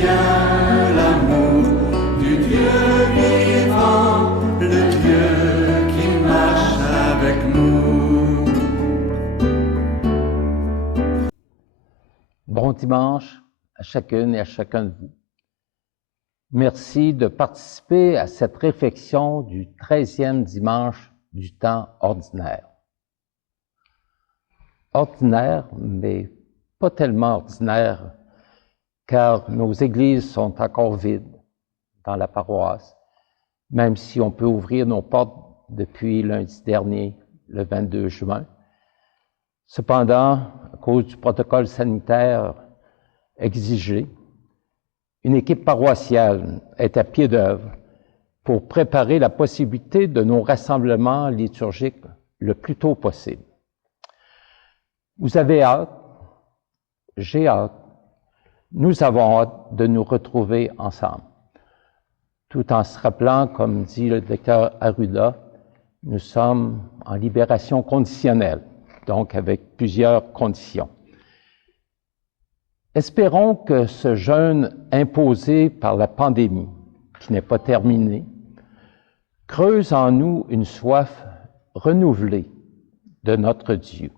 bien l'amour du Dieu vivant, le Dieu qui marche avec nous. Bon dimanche à chacune et à chacun de vous. Merci de participer à cette réflexion du 13e dimanche du temps ordinaire. Ordinaire, mais pas tellement ordinaire, car nos églises sont encore vides dans la paroisse, même si on peut ouvrir nos portes depuis lundi dernier, le 22 juin. Cependant, à cause du protocole sanitaire exigé, une équipe paroissiale est à pied d'œuvre pour préparer la possibilité de nos rassemblements liturgiques le plus tôt possible. Vous avez hâte, j'ai hâte, nous avons hâte de nous retrouver ensemble. Tout en se rappelant, comme dit le docteur Arruda, nous sommes en libération conditionnelle, donc avec plusieurs conditions. Espérons que ce jeûne imposé par la pandémie, qui n'est pas terminé, creuse en nous une soif renouvelée de notre Dieu.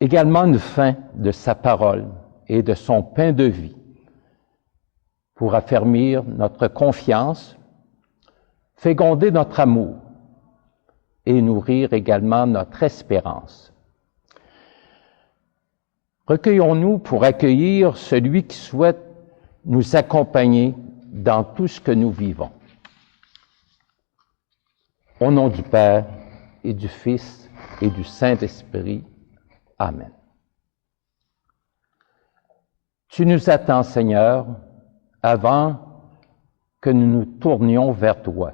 Également une faim de sa parole et de son pain de vie pour affermir notre confiance, féconder notre amour et nourrir également notre espérance. Recueillons-nous pour accueillir celui qui souhaite nous accompagner dans tout ce que nous vivons. Au nom du Père et du Fils et du Saint-Esprit. Amen. Tu nous attends, Seigneur, avant que nous nous tournions vers toi.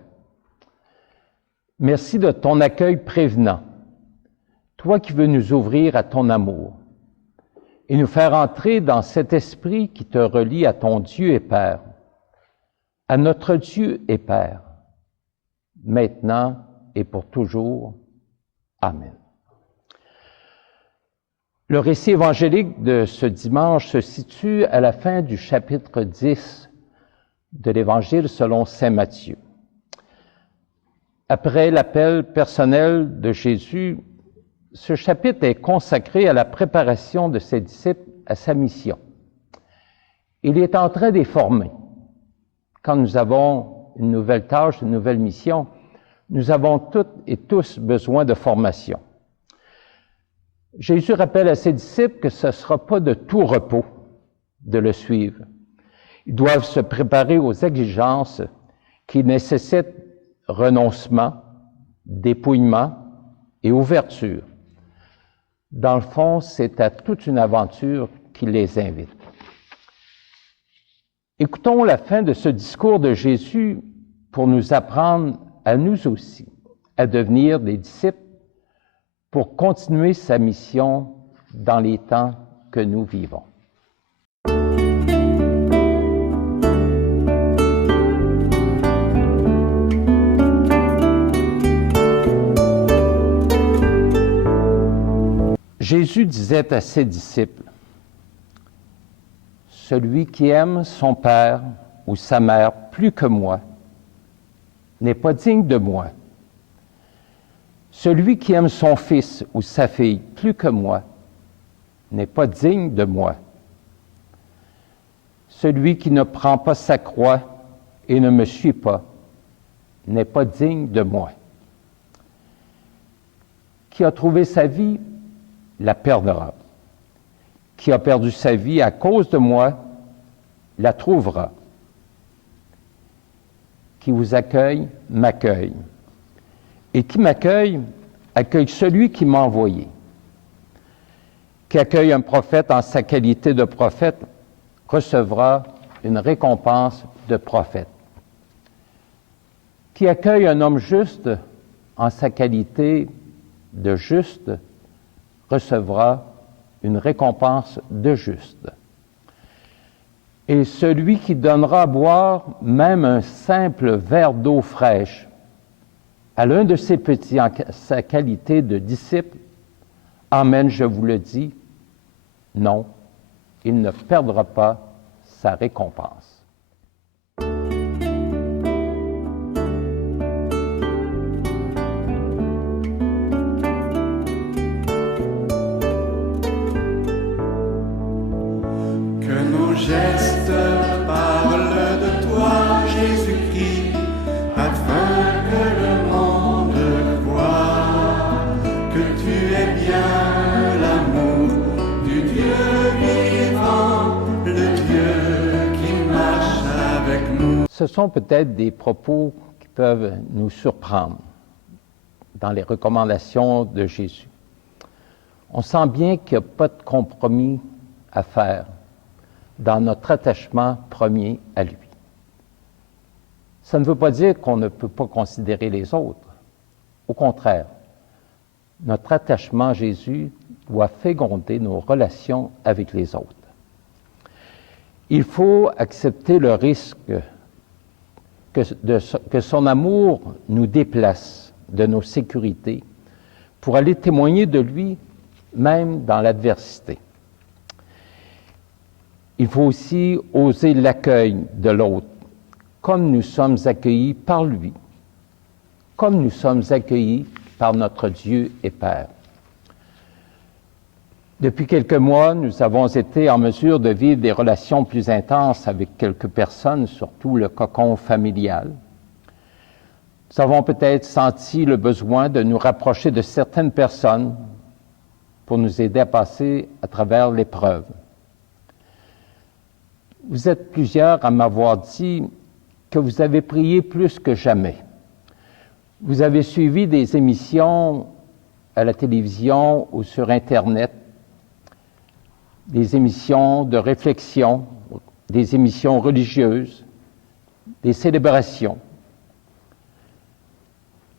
Merci de ton accueil prévenant, toi qui veux nous ouvrir à ton amour et nous faire entrer dans cet esprit qui te relie à ton Dieu et Père, à notre Dieu et Père, maintenant et pour toujours. Amen. Le récit évangélique de ce dimanche se situe à la fin du chapitre 10 de l'Évangile selon saint Matthieu. Après l'appel personnel de Jésus, ce chapitre est consacré à la préparation de ses disciples à sa mission. Il est en train de les former. Quand nous avons une nouvelle tâche, une nouvelle mission, nous avons toutes et tous besoin de formation. Jésus rappelle à ses disciples que ce ne sera pas de tout repos de le suivre. Ils doivent se préparer aux exigences qui nécessitent renoncement, dépouillement et ouverture. Dans le fond, c'est à toute une aventure qu'il les invite. Écoutons la fin de ce discours de Jésus pour nous apprendre à nous aussi à devenir des disciples pour continuer sa mission dans les temps que nous vivons. Jésus disait à ses disciples, « Celui qui aime son père ou sa mère plus que moi n'est pas digne de moi. Celui qui aime son fils ou sa fille plus que moi n'est pas digne de moi. Celui qui ne prend pas sa croix et ne me suit pas n'est pas digne de moi. Qui a trouvé sa vie la perdra. Qui a perdu sa vie à cause de moi la trouvera. Qui vous accueille, m'accueille. Et qui m'accueille, accueille celui qui m'a envoyé. Qui accueille un prophète en sa qualité de prophète, recevra une récompense de prophète. Qui accueille un homme juste en sa qualité de juste, recevra une récompense de juste. Et celui qui donnera à boire même un simple verre d'eau fraîche à l'un de ses petits en sa qualité de disciple, amen, je vous le dis, non, il ne perdra pas sa récompense. Que nos gestes parlent de toi, Jésus-Christ, afin que le monde voie que tu es bien l'amour du Dieu vivant, le Dieu qui marche avec nous. Ce sont peut-être des propos qui peuvent nous surprendre dans les recommandations de Jésus. On sent bien qu'il n'y a pas de compromis à faire dans notre attachement premier à lui. Ça ne veut pas dire qu'on ne peut pas considérer les autres. Au contraire, notre attachement à Jésus doit féconder nos relations avec les autres. Il faut accepter le risque que son amour nous déplace de nos sécurités pour aller témoigner de lui, même dans l'adversité. Il faut aussi oser l'accueil de l'autre, comme nous sommes accueillis par lui, comme nous sommes accueillis par notre Dieu et Père. Depuis quelques mois, nous avons été en mesure de vivre des relations plus intenses avec quelques personnes, surtout le cocon familial. Nous avons peut-être senti le besoin de nous rapprocher de certaines personnes pour nous aider à passer à travers l'épreuve. Vous êtes plusieurs à m'avoir dit que vous avez prié plus que jamais. Vous avez suivi des émissions à la télévision ou sur Internet, des émissions de réflexion, des émissions religieuses, des célébrations.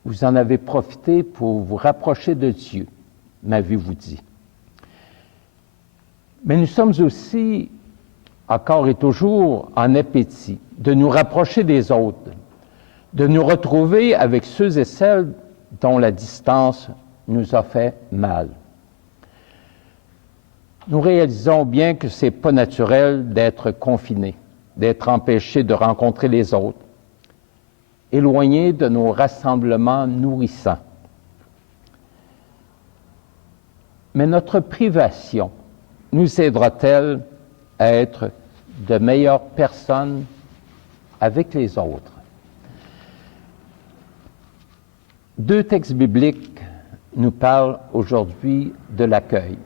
Vous en avez profité pour vous rapprocher de Dieu, m'avez-vous dit. Mais nous sommes aussi encore et toujours en appétit de nous rapprocher des autres, de nous retrouver avec ceux et celles dont la distance nous a fait mal. Nous réalisons bien que ce n'est pas naturel d'être confiné, d'être empêché de rencontrer les autres, éloigné de nos rassemblements nourrissants. Mais notre privation nous aidera-t-elle à être de meilleures personnes avec les autres? Deux textes bibliques nous parlent aujourd'hui de l'accueil.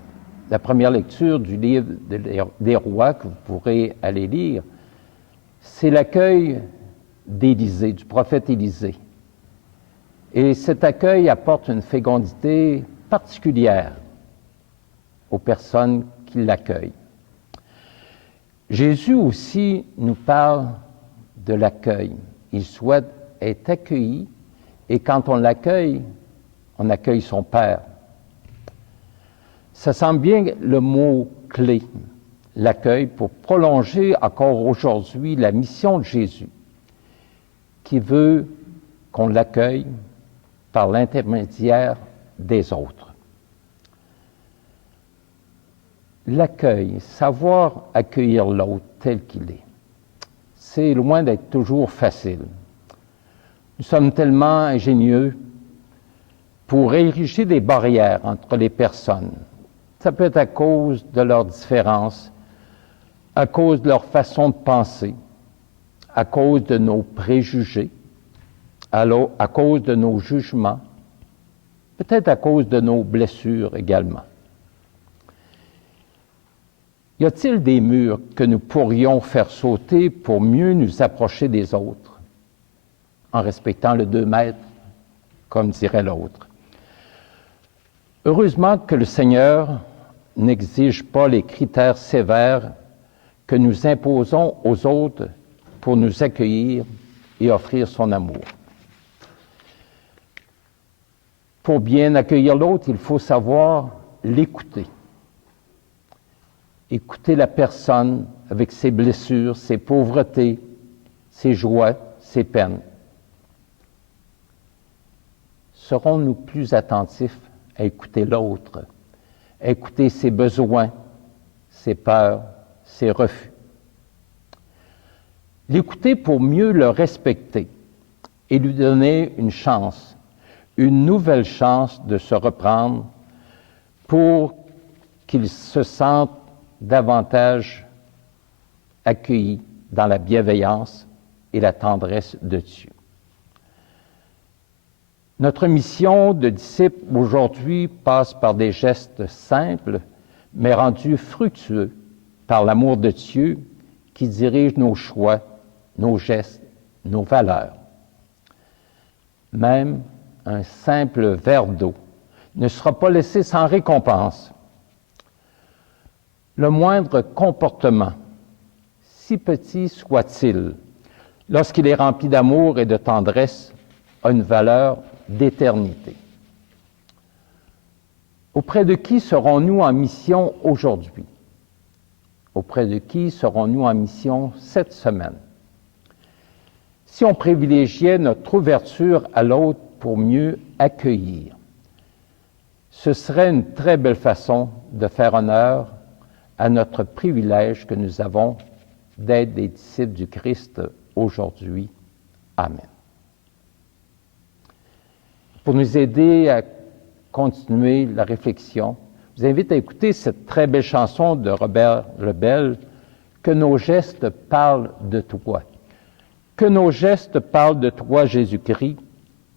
La première lecture du livre des Rois, que vous pourrez aller lire, c'est l'accueil d'Élisée, du prophète Élisée. Et cet accueil apporte une fécondité particulière aux personnes qui l'accueillent. Jésus aussi nous parle de l'accueil. Il souhaite être accueilli et quand on l'accueille, on accueille son Père. Ça semble bien le mot clé, l'accueil, pour prolonger encore aujourd'hui la mission de Jésus, qui veut qu'on l'accueille par l'intermédiaire des autres. L'accueil, savoir accueillir l'autre tel qu'il est, c'est loin d'être toujours facile. Nous sommes tellement ingénieux pour ériger des barrières entre les personnes. Ça peut être à cause de leurs différences, à cause de leur façon de penser, à cause de nos préjugés, à cause de nos jugements, peut-être à cause de nos blessures également. Y a-t-il des murs que nous pourrions faire sauter pour mieux nous approcher des autres, en respectant le 2 mètres, comme dirait l'autre? Heureusement que le Seigneur n'exige pas les critères sévères que nous imposons aux autres pour nous accueillir et offrir son amour. Pour bien accueillir l'autre, il faut savoir l'écouter. Écouter la personne avec ses blessures, ses pauvretés, ses joies, ses peines. Serons-nous plus attentifs à écouter l'autre, à écouter ses besoins, ses peurs, ses refus? L'écouter pour mieux le respecter et lui donner une chance, une nouvelle chance de se reprendre pour qu'il se sente davantage accueilli dans la bienveillance et la tendresse de Dieu. Notre mission de disciple aujourd'hui passe par des gestes simples, mais rendus fructueux par l'amour de Dieu qui dirige nos choix, nos gestes, nos valeurs. Même un simple verre d'eau ne sera pas laissé sans récompense. Le moindre comportement, si petit soit-il, lorsqu'il est rempli d'amour et de tendresse, a une valeur d'éternité. Auprès de qui serons-nous en mission aujourd'hui? Auprès de qui serons-nous en mission cette semaine? Si on privilégiait notre ouverture à l'autre pour mieux accueillir, ce serait une très belle façon de faire honneur à notre privilège que nous avons d'être des disciples du Christ aujourd'hui. Amen. Pour nous aider à continuer la réflexion, je vous invite à écouter cette très belle chanson de Robert Lebel, « Que nos gestes parlent de toi ». Que nos gestes parlent de toi, Jésus-Christ,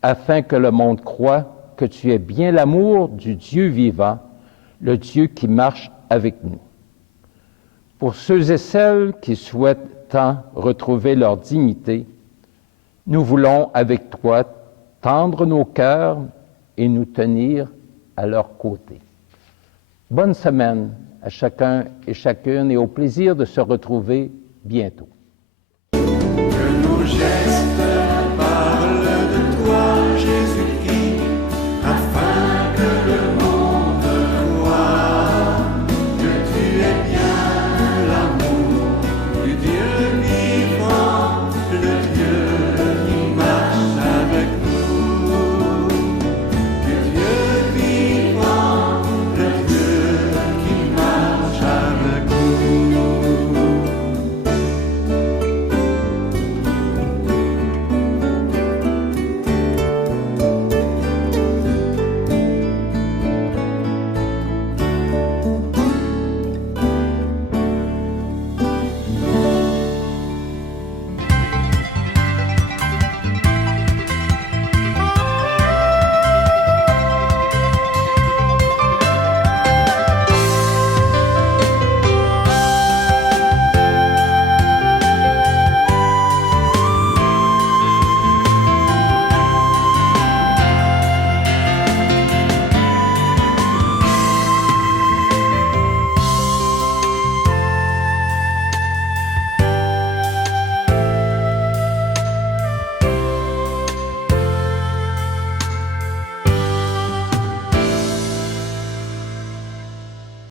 afin que le monde croie que tu es bien l'amour du Dieu vivant, le Dieu qui marche avec nous. Pour ceux et celles qui souhaitent tant retrouver leur dignité, nous voulons avec toi tendre nos cœurs et nous tenir à leur côté. Bonne semaine à chacun et chacune et au plaisir de se retrouver bientôt.